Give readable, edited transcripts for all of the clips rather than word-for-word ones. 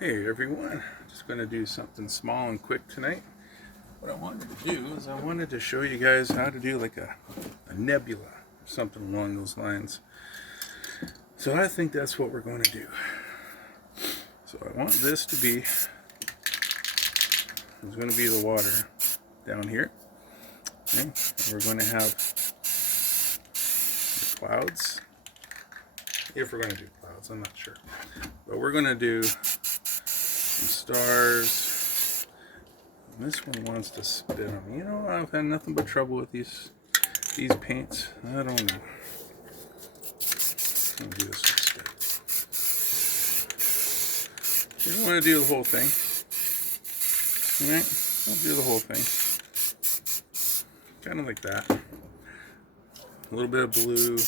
Hey everyone, just going to do something small and quick tonight. What I wanted to do is I wanted to show you guys how to do like a nebula or something along those lines. So I think that's what we're going to do. So I want this to be, there's going to be the water down here. Okay? And we're going to have the clouds. If we're going to do clouds, I'm not sure. But we're going to do some stars. And this one wants to spit on me. You know, I've had nothing but trouble with these paints. I don't know. I'm gonna do this instead. You don't want to do the whole thing. Alright? Don't do the whole thing. Kind of like that. A little bit of blue.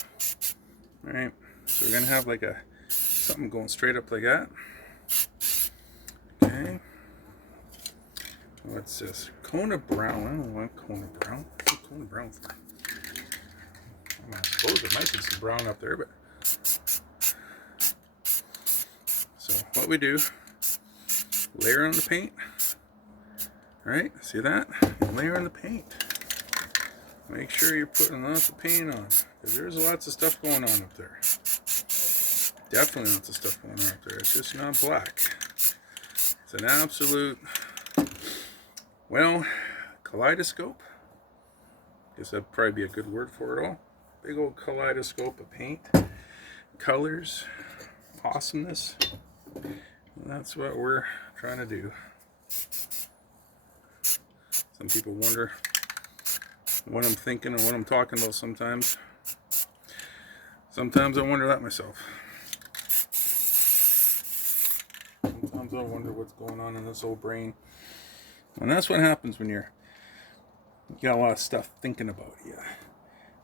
Alright? So we're gonna have like something going straight up like that. Okay. What's this? Kona brown. I don't want Kona brown. What's Kona brown for? I suppose there might be some brown up there, but so what we do, layer on the paint. Alright, see that? Layer on the paint. Make sure you're putting lots of paint on, because there's lots of stuff going on up there. Definitely lots of stuff going on up there. It's just not black. It's an absolute, well, kaleidoscope. Guess that'd probably be a good word for it all. Big old kaleidoscope of paint, colors, awesomeness. And that's what we're trying to do. Some people wonder what I'm thinking and what I'm talking about sometimes. Sometimes I wonder that myself. Sometimes I wonder what's going on in this old brain. And that's what happens when you got a lot of stuff thinking about you.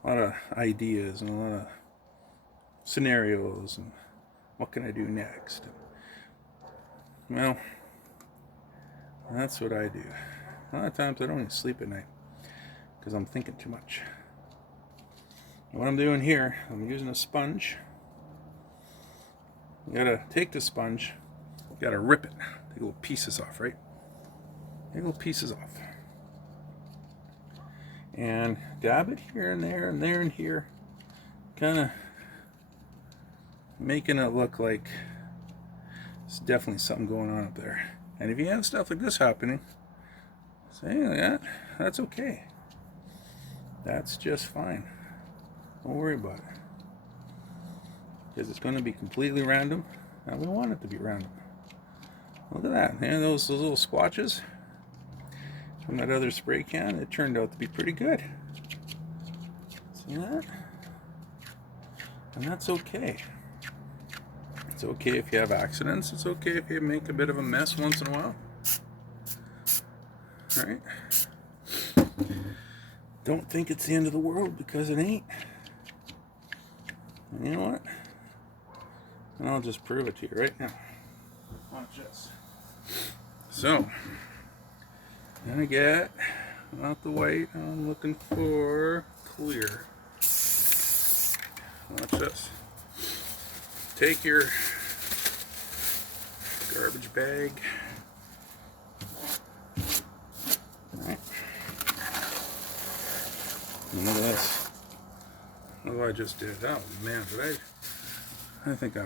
A lot of ideas and a lot of scenarios and what can I do next. Well, that's what I do. A lot of times I don't even sleep at night because I'm thinking too much. What I'm doing here, I'm using a sponge. You gotta take the sponge, you gotta rip it, take little pieces off, right? Take little pieces off. And dab it here and there and there and here, kind of making it look like there's definitely something going on up there. And if you have stuff like this happening, say like that, that's okay. That's just fine. Don't worry about it. Because it's going to be completely random, and we want it to be random. Look at that. Yeah, those little splotches from that other spray can, it turned out to be pretty good. See that? And that's okay. It's okay if you have accidents. It's okay if you make a bit of a mess once in a while. Alright? Don't think it's the end of the world, because it ain't. And you know what? And I'll just prove it to you right now. Watch this. So, I'm gonna get not the white, I'm looking for clear. Watch this. Take your garbage bag. Alright. And look at this. Look what I just did. Oh man, did I think I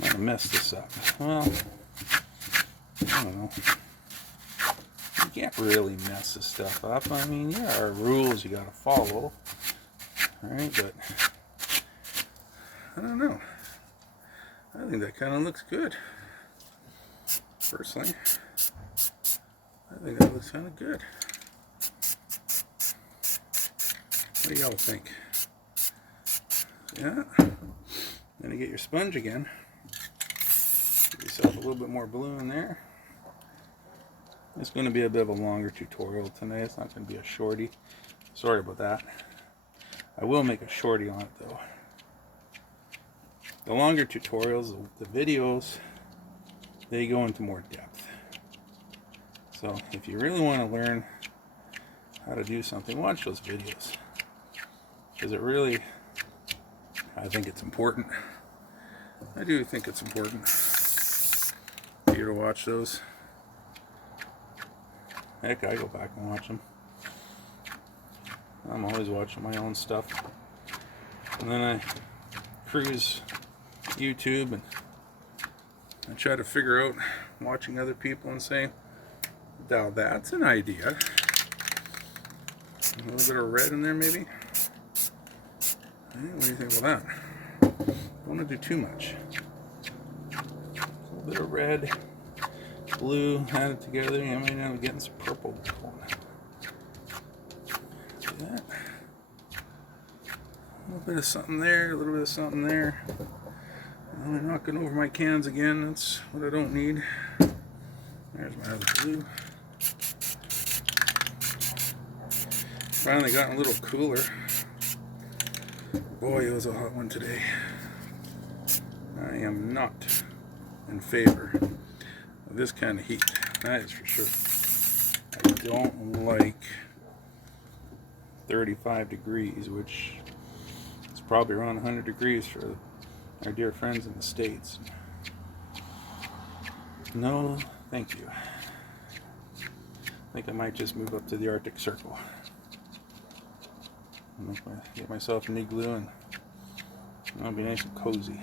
might have messed this up. Well, I don't know. You can't really mess this stuff up. I mean, there are rules you gotta follow. Alright, but I don't know. I think that kind of looks good. Personally, I think that looks kind of good. What do y'all think? Yeah. Then you get your sponge again. Give yourself a little bit more blue in there. It's going to be a bit of a longer tutorial tonight. It's not going to be a shorty. Sorry about that. I will make a shorty on it though. The longer tutorials, the videos, they go into more depth. So if you really want to learn how to do something, watch those videos. Because it really, I think it's important. I do think it's important. easier to watch those. Heck, I go back and watch them. I'm always watching my own stuff. And then I cruise YouTube and I try to figure out, watching other people and saying, now that's an idea. A little bit of red in there maybe. Hey, what do you think about that? Don't want to do too much. A little bit of red, blue, added together. You may end up getting some purple going. See that? A little bit of something there, a little bit of something there. I'm knocking over my cans again. That's what I don't need. There's my other blue. Finally gotten a little cooler. Boy, it was a hot one today. I am not in favor of this kind of heat. That is for sure. I don't like 35 degrees, which is probably around 100 degrees for our dear friends in the States. No, thank you. I think I might just move up to the Arctic Circle. Get myself an igloo and it'll be nice and cozy.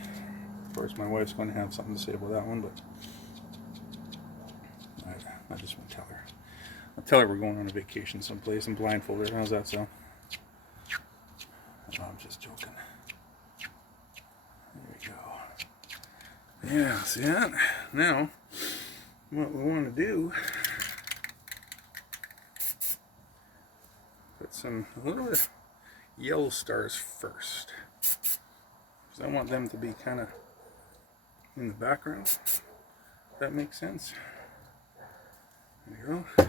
Of course, my wife's going to have something to say about that one, but I just won't tell her. I'll tell her we're going on a vacation someplace and blindfold her. How's that sound? Oh, I'm just joking. There we go. Yeah, see that? Now, what we want to do, put a little bit of yellow stars first. Because I want them to be kind of in the background. If that makes sense. There you go.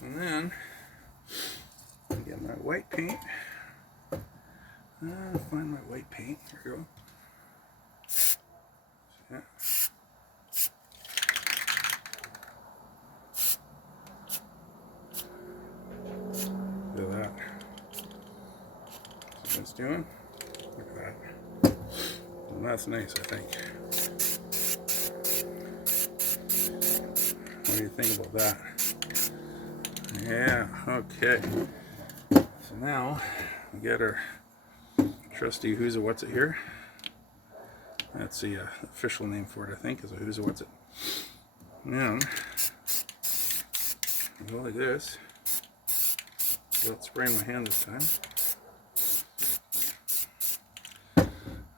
And then, I get my white paint. Find my white paint. Here we go. Yeah. Look at that. See what it's doing? Look at that. Well, that's nice, I think. What do you think about that? Yeah, okay. So now, we get our trusty Who's It What's It here. That's the official name for it, I think, is a Who's It What's It. Now, go like this. Without spraying my hand this time.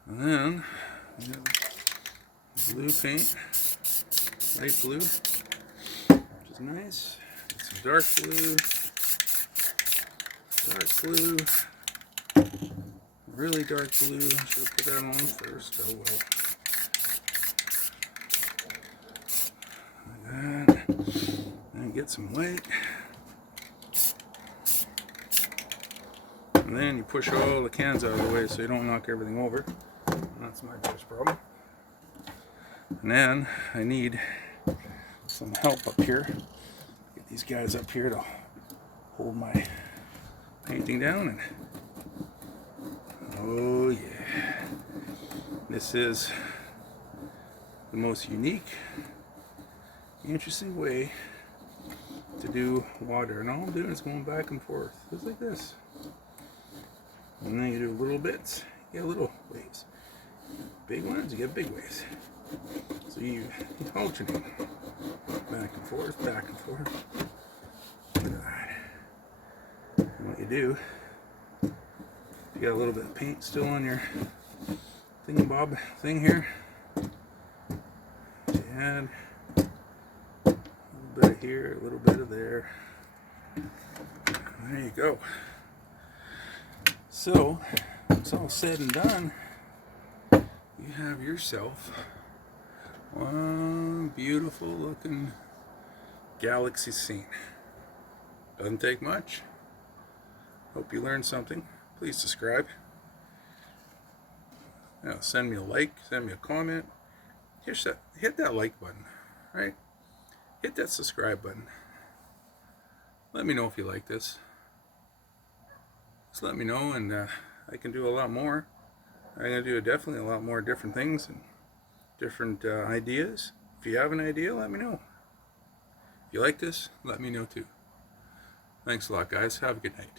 And then, we have blue paint, light blue, which is nice. Get some dark blue, really dark blue. Should have put that on first. Oh well. Like that. And get some white. And then you push all the cans out of the way so you don't knock everything over. That's my biggest problem. And then I need some help up here. Get these guys up here to hold my painting down. And oh yeah, this is the most unique, interesting way to do water. And all I'm doing is going back and forth, just like this. And then you do little bits, you get little waves. Big ones, you get big waves. So you alternate back and forth, back and forth. Look at that. And what you do, you got a little bit of paint still on your thingamabob thing here. You add a little bit of here, a little bit of there. There you go. So, when it's all said and done, you have yourself one beautiful looking galaxy scene. Doesn't take much. Hope you learned something. Please subscribe. Now, send me a like, send me a comment. Hit that like button, right? Hit that subscribe button. Let me know if you like this. Just let me know, and I can do a lot more. I'm going to do definitely a lot more different things and different ideas, If you have an idea, let me know. If you like this, let me know too. Thanks a lot, guys. Have a good night.